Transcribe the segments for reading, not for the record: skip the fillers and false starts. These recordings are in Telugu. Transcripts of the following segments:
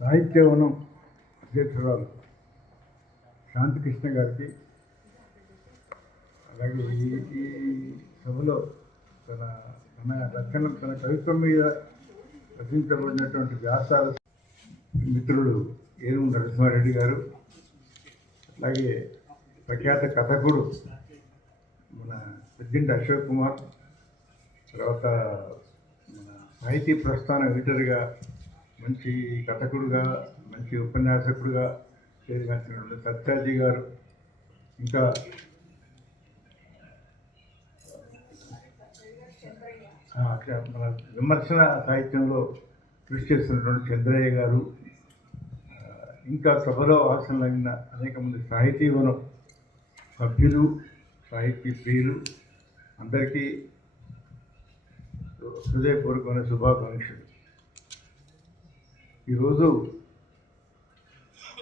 సాహిత్యవనం అధ్యక్షురాలు శాంతికృష్ణ గారికి, అలాగే ఈ సభలో తన తన రచన తన కవిత్వం మీద రచించబడినటువంటి వ్యాసాల మిత్రుడు ఏనుగు నరసింహారెడ్డి గారు, అలాగే ప్రఖ్యాత కథకుడు మన పెద్దింటి అశోక్ కుమార్, తర్వాత మన సాహితీ ప్రస్థాన ఎడిటర్గా మంచి కథకుడుగా మంచి ఉపన్యాసకుడుగా పేరుగాంచినటువంటి సత్యాజీ గారు, ఇంకా మన విమర్శన సాహిత్యంలో కృషి చేస్తున్నటువంటి చంద్రయ్య గారు, ఇంకా సభలో ఆసనలైన అనేక మంది సాహితీవనం సభ్యులు, సాహితీ ప్రియులు అందరికీ హృదయపూర్వకమైన శుభాకాంక్షలు. ఈరోజు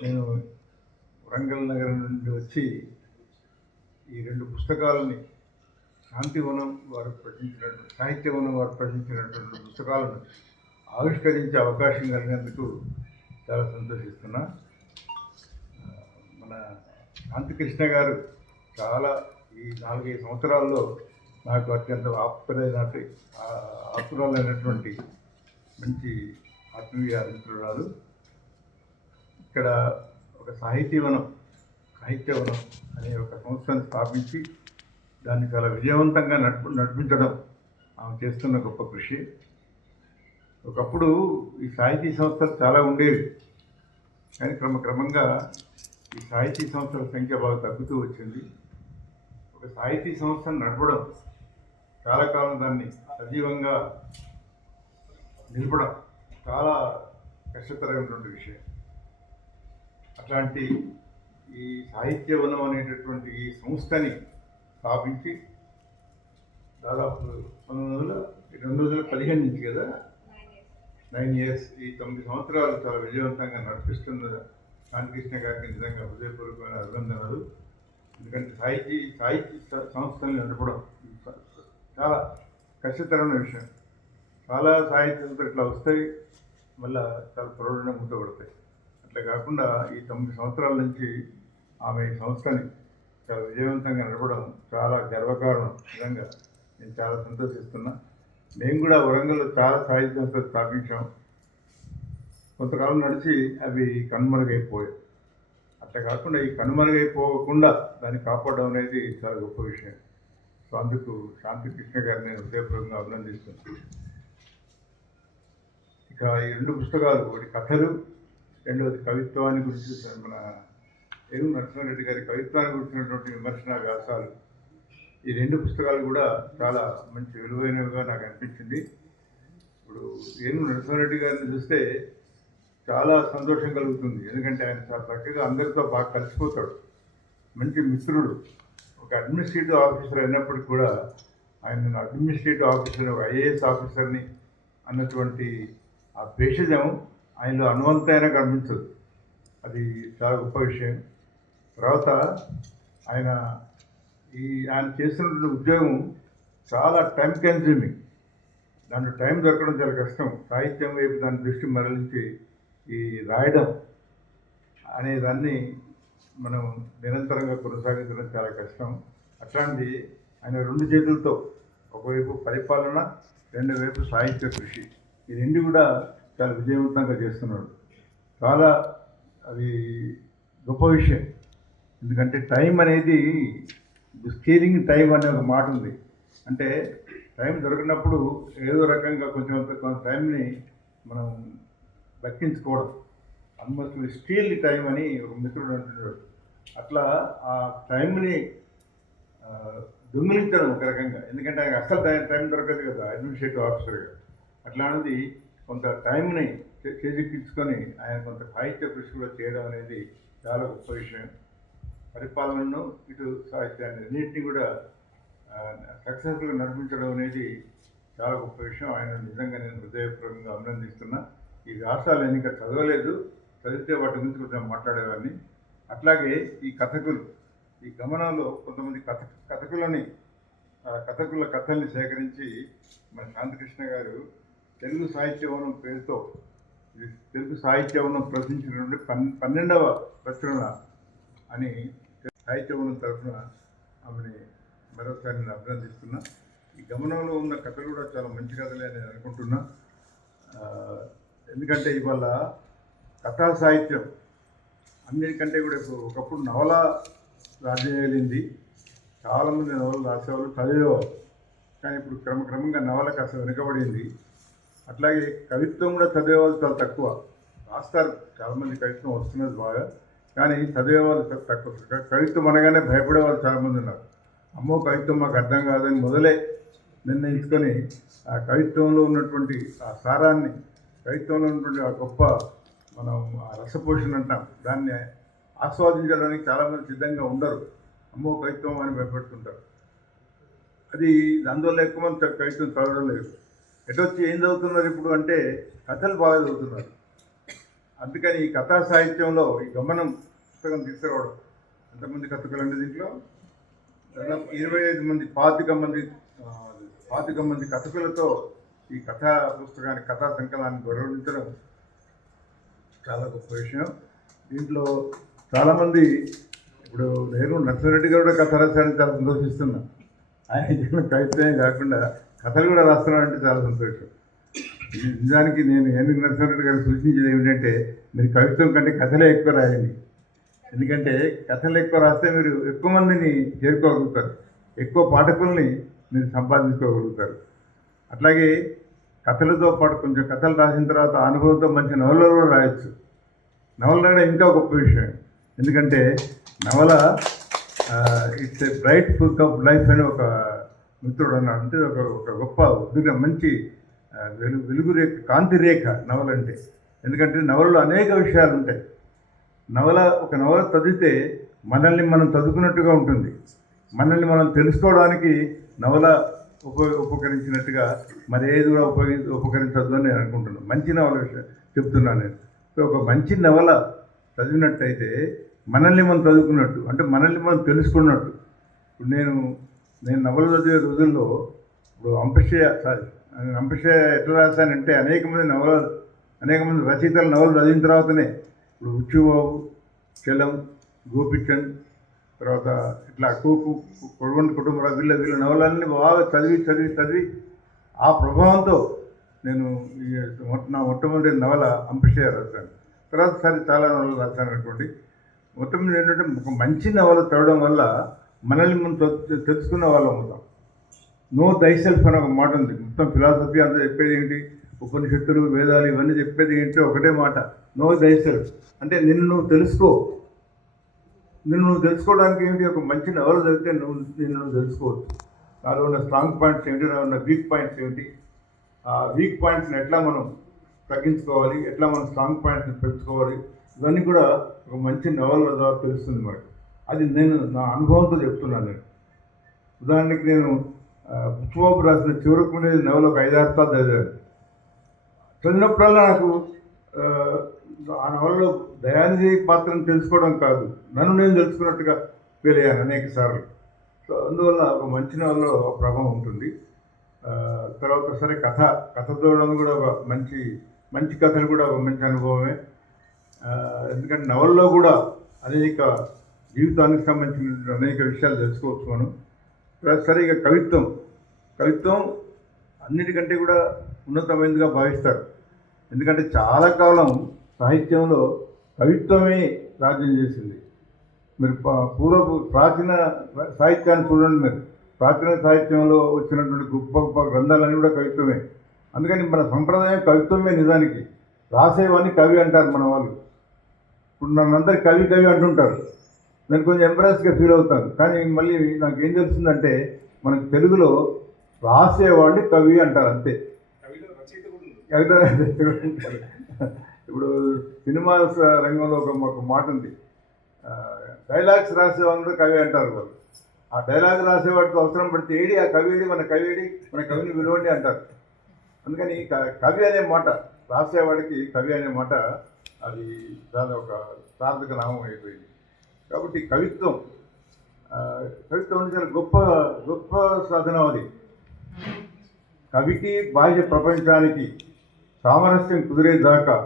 నేను వరంగల్ నగరం నుండి వచ్చి ఈ రెండు పుస్తకాలని శాంతివనం వారు ప్రచురించినటువంటి సాహిత్యవనం వారు ప్రచురించినటువంటి పుస్తకాలను ఆవిష్కరించే అవకాశం కలిగినందుకు చాలా సంతోషిస్తున్నా. మన శాంతికృష్ణ గారు చాలా ఈ 4-5 సంవత్సరాల్లో నాకు అత్యంత ఆప్తురాలైనటువంటి మంచి ఆత్మీయ మిత్రురాలు. ఇక్కడ ఒక సాహిత్యవనం అనే ఒక సంస్థను స్థాపించి దాన్ని చాలా విజయవంతంగా నడిపించడం ఆమె చేస్తున్న గొప్ప కృషి. ఒకప్పుడు ఈ సాహితీ సంస్థలు చాలా ఉండేవి, కానీ క్రమక్రమంగా ఈ సాహితీ సంస్థల సంఖ్య బాగా తగ్గుతూ వచ్చింది. ఒక సాహితీ సంస్థను నడపడం, చాలా కాలం దాన్ని సజీవంగా నిలపడం చాలా కష్టతరమైనటువంటి విషయం. అట్లాంటి ఈ సాహిత్యవనం అనేటటువంటి ఈ సంస్థని స్థాపించి దాదాపు 2015 నుంచి కదా 9 years, ఈ 9 సంవత్సరాలు చాలా విజయవంతంగా నడిపిస్తున్న శాంతికృష్ణ గారికి నిజంగా హృదయపూర్వకమైన అభినందనలు. ఎందుకంటే సాహిత్య సంస్థల్ని నడపడం చాలా కష్టతరమైన విషయం. చాలా సాహిత్య సంస్థలు ఇట్లా వస్తాయి, మళ్ళీ చాలా త్వరలోనే మూతపడతాయి. అట్లా కాకుండా ఈ 9 సంవత్సరాల నుంచి ఆమె ఈ సంస్థని చాలా విజయవంతంగా నడపడం చాలా గర్వకారణం. నిజంగా నేను చాలా సంతోషిస్తున్నా. మేము కూడా వరంగల్లో చాలా సాహిత్య సంస్థలు స్థాపించాం. కొంతకాలం నడిచి అవి కనుమరుగైపోయాయి. అట్లా కాకుండా ఈ కనుమరుగైపోకుండా దాన్ని కాపాడడం అనేది చాలా గొప్ప విషయం. సో అందుకు శాంతికృష్ణ గారిని నేను హృదయపూర్వకంగా అభినందిస్తున్నాను. ఇక ఈ 2 పుస్తకాలు, ఒకటి కథలు, రెండవది కవిత్వాన్ని గురించి మన ఏనుగు నరసింహారెడ్డి గారి కవిత్వాన్ని గురించినటువంటి విమర్శన వ్యాసాలు. ఈ 2 పుస్తకాలు కూడా చాలా మంచి విలువైనవిగా నాకు అనిపించింది. ఇప్పుడు ఏనుగు నరసింహారెడ్డి గారిని చూస్తే చాలా సంతోషం కలుగుతుంది. ఎందుకంటే ఆయన చాలా చక్కగా అందరితో బాగా కలిసిపోతాడు, మంచి మిత్రుడు. ఒక అడ్మినిస్ట్రేటివ్ ఆఫీసర్ అయినప్పటికీ కూడా ఆయన అడ్మినిస్ట్రేటివ్ ఆఫీసర్, ఐఏఎస్ ఆఫీసర్ని అన్నటువంటి ఆ భేషజం ఆయనలో అనువంతైనా కనిపించదు. అది చాలా గొప్ప విషయం. తర్వాత ఆయన చేస్తున్న ఉద్యోగం చాలా టైం కన్జ్యూమింగ్. దాంట్లో టైం దొరకడం చాలా కష్టం. సాహిత్యం వైపు దాని దృష్టి మరలించి ఈ రాయడం అనే దాన్ని మనం నిరంతరంగా కొనసాగించడం చాలా కష్టం. అట్లాంటి ఆయన 2 చేతులతో, ఒకవైపు పరిపాలన, రెండో వైపు సాహిత్య కృషి, ఈ 2 కూడా చాలా విజయవంతంగా చేస్తున్నాడు. చాలా అది గొప్ప విషయం. ఎందుకంటే టైం అనేది, స్కేలింగ్ టైం అనే ఒక మాట ఉంది. అంటే టైం దొరికినప్పుడు ఏదో రకంగా కొంత టైంని మనం దక్కించుకోవడం, ఆల్మోస్ట్ స్టీల్ టైం అని ఒక మిత్రుడు అంటున్నాడు. అట్లా ఆ టైంని దొంగిలించడం ఒక రకంగా. ఎందుకంటే ఆయన అసలు టైం దొరకదు కదా అడ్మినిస్ట్రేటివ్ ఆఫీసర్గా. అట్లాంటిది కొంత టైంని చేజిక్కించుకొని ఆయన కొంత సాహిత్య కృషి కూడా చేయడం అనేది చాలా గొప్ప విషయం. పరిపాలనను, ఇటు సాహిత్యాన్ని అన్నింటినీ కూడా సక్సెస్ఫుల్గా నడిపించడం అనేది చాలా గొప్ప విషయం. ఆయన నిజంగా నేను హృదయపూర్వకంగా అభినందిస్తున్నా. ఈ వ్యాసాలు నేను ఇంకా చదవలేదు, చదివితే వాటి గురించి కొంచెం మాట్లాడేవాడిని. అట్లాగే ఈ కథకులు, ఈ గమనంలో కొంతమంది కథకుల కథల్ని సేకరించి మన శాంతికృష్ణ గారు తెలుగు సాహిత్యవనం పేరుతో ఇది తెలుగు సాహిత్యంలో ప్రచురించినటువంటి 12వ ప్రచురణ అని సాహిత్యవనం తరఫున ఆమెని మరోసారి నేను అభినందిస్తున్నా. ఈ గమనంలో ఉన్న కథలు కూడా చాలా మంచి కథలే నేను అనుకుంటున్నా. ఎందుకంటే ఇవాళ కథా సాహిత్యం అన్నిటికంటే కూడా ఇప్పుడు ఒకప్పుడు నవల రాజ్యం వెళ్ళింది. చాలామంది నవలలు రాసేవాళ్ళు, చదివేవాళ్ళు. కానీ ఇప్పుడు క్రమక్రమంగా నవల కాస్త వెనుకబడింది. అట్లాగే కవిత్వం కూడా చదివేవాళ్ళు చాలా తక్కువ. రాస్తారు చాలామంది, కవిత్వం వస్తున్నది బాగా, కానీ చదివేవాళ్ళు తక్కువ. కవిత్వం అనగానే భయపడే వాళ్ళు చాలామంది ఉన్నారు. అమ్మో కవిత్వం మాకు అర్థం కాదని మొదలే నిర్ణయించుకొని ఆ కవిత్వంలో ఉన్నటువంటి ఆ సారాన్ని, కవిత్వంలో ఉన్నటువంటి ఆ గొప్ప మనం ఆ రసపోషణ అంటాం, దాన్ని ఆస్వాదించడానికి చాలామంది సిద్ధంగా ఉండరు. అమ్మో కవిత్వం అని భయపెడుతుంటారు. అది అందువల్ల ఎక్కువ మంది కవిత్వం చదవడం లేదు. ఎటొచ్చి ఏం చదువుతున్నారు ఇప్పుడు అంటే కథలు బాగా చదువుతున్నారు. అందుకని ఈ కథా సాహిత్యంలో ఈ గమనం పుస్తకం తీసుకురావడం. ఎంతమంది కథకులు అంటే దీంట్లో దాదాపు 25 మంది 25 మంది కథకులతో ఈ కథా పుస్తకాన్ని, కథా సంకలనాన్ని గౌరవించడం చాలా గొప్ప విషయం. దీంట్లో చాలామంది ఇప్పుడు నేను నరసింహారెడ్డి గారు కూడా కథ రాశాడని చాలా సంతోషిస్తున్నా. ఆయన చెప్పిన కవిత్వమే కాకుండా కథలు కూడా రాస్తున్నాడంటే చాలా సంతోషం. నిజానికి నేను నరసింహారెడ్డి గారు సూచించేది ఏమిటంటే మీరు కవిత్వం కంటే కథలే ఎక్కువ రాయండి. ఎందుకంటే కథలు ఎక్కువ రాస్తే మీరు ఎక్కువ మందిని చేరుకోగలుగుతారు, ఎక్కువ పాఠకుల్ని మీరు సంపాదించుకోగలుగుతారు. అట్లాగే కథలతో పాటు కొంచెం కథలు రాసిన తర్వాత అనుభవంతో మంచి నవలలు కూడా రాయొచ్చు. నవల రాయడం ఇంకా గొప్ప విషయం. ఎందుకంటే నవల it's a bright book of life అని ఒక మిత్రుడు అన్నాడు. అంటే ఒక గొప్ప ఉద్యోగం, మంచి వెలుగు రేఖ, కాంతి రేఖ నవల అంటే. ఎందుకంటే నవలలో అనేక విషయాలు ఉంటాయి. ఒక నవల చదివితే మనల్ని మనం చదువుకున్నట్టుగా ఉంటుంది. మనల్ని మనం తెలుసుకోవడానికి నవల ఉపకరించినట్టుగా మరి ఏది కూడా ఉపకరించద్దు అని నేను అనుకుంటున్నాను. మంచి నవల విషయం చెప్తున్నాను నేను. సో ఒక మంచి నవల చదివినట్టయితే మనల్ని మనం చదువుకున్నట్టు, అంటే మనల్ని మనం తెలుసుకున్నట్టు. ఇప్పుడు నేను నవల చదివే రోజుల్లో ఇప్పుడు అంపశయ్య ఎట్లా రాశానంటే అనేక మంది రచయితల నవలు చదివిన తర్వాతనే, ఇప్పుడు ఉచ్చుబాబు, చలం, గోపిచంద్, తర్వాత ఇట్లా కొడగొండ కుటుంబరావు, వీళ్ళ నవలన్నీ బాగా చదివి ఆ ప్రభావంతో నేను నా మొట్టమొదటి నవల అంపశయ్య రాశాను. తర్వాత చాలా నవలలు రాశాను అనుకోండి. మొత్తం మీద ఏంటంటే ఒక మంచి నవల చదవడం వల్ల మనల్ని మనం తెలుసుకున్న వాళ్ళం అవుతాం. నో దైసెల్ఫ్ అని ఒక మాట ఉంది. మొత్తం ఫిలాసఫీ అంతా చెప్పేది ఏంటి, ఉపనిషత్తులు, వేదాలు ఇవన్నీ చెప్పేది ఏంటో ఒకటే మాట, నో దైసెల్ఫ్. అంటే నిన్ను నువ్వు తెలుసుకో. నిన్ను నువ్వు తెలుసుకోవడానికి ఏంటి, ఒక మంచి నవల చదివితే నిన్ను నువ్వు తెలుసుకోవచ్చు. నాలో ఉన్న స్ట్రాంగ్ పాయింట్స్ ఏంటి, నాలో ఉన్న వీక్ పాయింట్స్ ఏంటి, ఆ వీక్ పాయింట్స్ని ఎట్లా మనం తగ్గించుకోవాలి, ఎట్లా మనం స్ట్రాంగ్ పాయింట్స్ని పెంచుకోవాలి, ఇవన్నీ కూడా ఒక మంచి నవల ద్వారా తెలుస్తుంది మనకు. అది నేను నా అనుభవంతో చెప్తున్నాను. నేను ఉదాహరణకి నేను బుచ్చిబాబు రాసిన చివరకు ఉండేది నవల ఒక 5-6 సార్లు చదివాను. చదివినప్పుడల్లా నాకు ఆ నవలలో దయానిధి పాత్రను తెలుసుకోవడం కాదు, నన్ను నేను తెలుసుకున్నట్టుగా ఫీల్ అయ్యాను అనేక సార్లు. సో అందువల్ల ఒక మంచి నవలలో ప్రభావం ఉంటుంది. తర్వాత సరే కథ చూడడం కూడా ఒక మంచి కథలు కూడా ఒక మంచి అనుభవమే. ఎందుకంటే నవల్లో కూడా అనేక జీవితానికి సంబంధించిన అనేక విషయాలు తెలుసుకోవచ్చు మనం. సరే ఇక కవిత్వం అన్నిటికంటే కూడా ఉన్నతమైనదిగా భావిస్తారు. ఎందుకంటే చాలా కాలం సాహిత్యంలో కవిత్వమే రాజ్యం చేసింది. మీరు ప్రాచీన సాహిత్యాన్ని చూడండి. మీరు ప్రాచీన సాహిత్యంలో వచ్చినటువంటి గొప్ప గ్రంథాలన్నీ కూడా కవిత్వమే. అందుకని మన సంప్రదాయం కవిత్వమే. నిజానికి రాసేవాడిని కవి అంటారు మన వాళ్ళు. ఇప్పుడు నన్నందరూ కవి అంటుంటారు. నేను కొంచెం ఎంబ్రాస్గా ఫీల్ అవుతాను. కానీ మళ్ళీ నాకు ఏం తెలుస్తుందంటే మనకు తెలుగులో రాసేవాడిని కవి అంటారు అంతే. ఇప్పుడు సినిమా రంగంలో ఒక మాట ఉంది, డైలాగ్స్ రాసేవాళ్ళు కవి అంటారు వాళ్ళు. ఆ డైలాగ్ రాసేవాడికి అవసరం పడితే ఏడి ఆ కవిడి, మన కవిని విలువండి అంటారు. అందుకని కవి అనే మాట, రాసేవాడికి కవి అనే మాట, అది దాని ఒక సార్థక నామం అయిపోయింది. కాబట్టి కవిత్వం చాలా గొప్ప సాధనం. అది కవికి బాహ్య ప్రపంచానికి సామరస్యం కుదిరేదాకా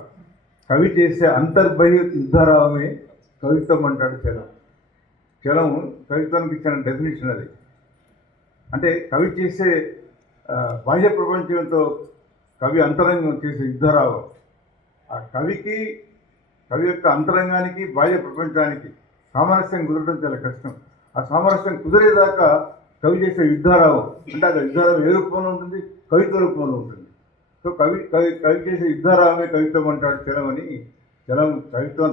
కవి చేసే అంతర్బహి యుద్ధరావమే కవిత్వం అంటాడు చలం. చలం కవిత్వానికి ఇచ్చిన డెఫినేషన్ అది. అంటే కవి చేసే బాహ్య ప్రపంచంతో కవి అంతరంగం చేసే యుద్ధరావం. ఆ కవి యొక్క అంతరంగానికి బాహ్య ప్రపంచానికి సామరస్యం కుదరడం చాలా కష్టం. ఆ సామరస్యం కుదిరేదాకా కవి చేసే యుద్ధరావం అంటే అది యుద్ధరావం ఏ రూపంలో ఉంటుంది? కవిత్వ రూపంలో ఉంటుంది. సో కవి చేసే యుద్ధరావమే కవిత్వం అంటాడు చలం అని. చలం కవిత్వం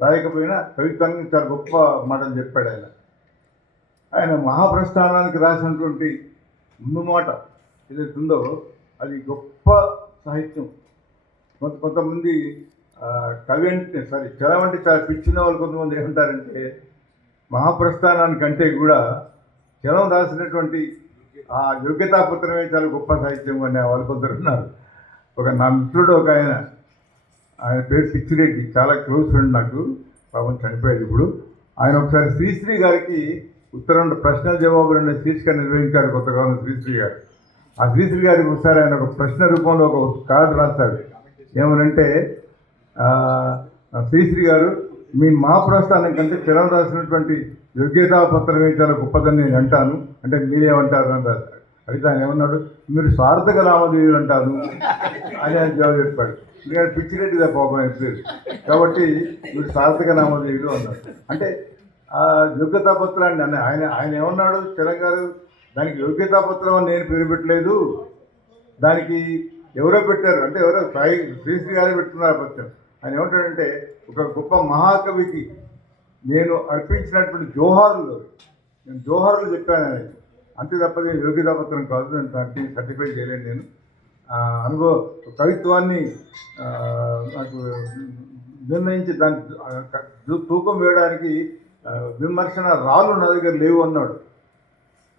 రాయకపోయినా కవిత్వానికి చాలా గొప్ప మాటలు చెప్పాడు ఆయన. ఆయన మహాప్రస్థానానికి రాసినటువంటి ముందు మాట ఏదైతే ఉందో అది గొప్ప సాహిత్యం. కొంతమంది కవి అంటే చలం అంటే చాలా పిచ్చిన వాళ్ళు కొంతమంది ఏమంటారంటే మహాప్రస్థానానికంటే కూడా చలం రాసినటువంటి ఆ యోగ్యతాపత్రమే చాలా గొప్ప సాహిత్యం అనే వాళ్ళు కొందరు ఉన్నారు. నా మిత్రుడు ఒక ఆయన పేరు పిచ్చిరెడ్డి, చాలా క్లోజ్ ఫ్రెండ్ నాకు, పాపం చనిపోయాడు ఇప్పుడు. ఆయన ఒకసారి శ్రీశ్రీ గారికి ఉత్తరం ప్రశ్నల జవాబులు అనే శీర్షిక నిర్వహించారు కొత్తగా ఉన్న శ్రీశ్రీ గారు. ఆ శ్రీశ్రీ గారికి ఒకసారి ఆయన ఒక ప్రశ్న రూపంలో ఒక కార్డు రాస్తాడు. ఏమనంటే శ్రీశ్రీ గారు, మీ మహాప్రస్థానం కంటే చలం రాసినటువంటి యోగ్యతా పత్రమే చాలా గొప్పదని నేను అంటాను, అంటే మీరేమంటారు అని రాశాడు. అయితే ఆయన ఏమన్నాడు, మీరు సార్థక నామధేయులు అంటారు అని ఆయన జవాబు చెప్పాడు. ఎందుకంటే పిచ్చిరెడ్డి పాపం చెప్పలేదు కాబట్టి మీరు సార్థక నామధేయులు అన్నారు. అంటే ఆ యోగ్యతా పత్రాన్ని ఆయన ఏమన్నాడు చలం గారు, దానికి యోగ్యతా పత్రం అని నేను పేరు పెట్టలేదు, దానికి ఎవరో పెట్టారు, అంటే ఎవరో శ్రీశ్రీ గారే పెట్టుకున్నారు పత్రం. ఆయన ఏమంటాడంటే ఒక గొప్ప మహాకవికి నేను అర్పించినటువంటి నేను జోహార్లు చెప్పాను ఆయన. అంతే తప్ప నేను యోగ్యతా పత్రం కాదు, నేను దానికి సర్టిఫై చేయలేను. నేను కవిత్వాన్ని నాకు నిర్ణయించి దాన్ని తూకం వేయడానికి విమర్శన రాళ్ళు నా దగ్గర లేవు అన్నాడు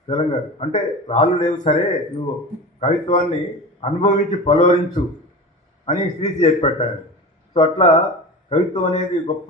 చలం గారు. అంటే రాళ్ళు లేవు, సరే నువ్వు కవిత్వాన్ని అనుభవించి పలవరించు అని శ్రీశ్రీ చెప్పాడు ఆయన. సో అట్లా కవిత్వం అనేది గొప్ప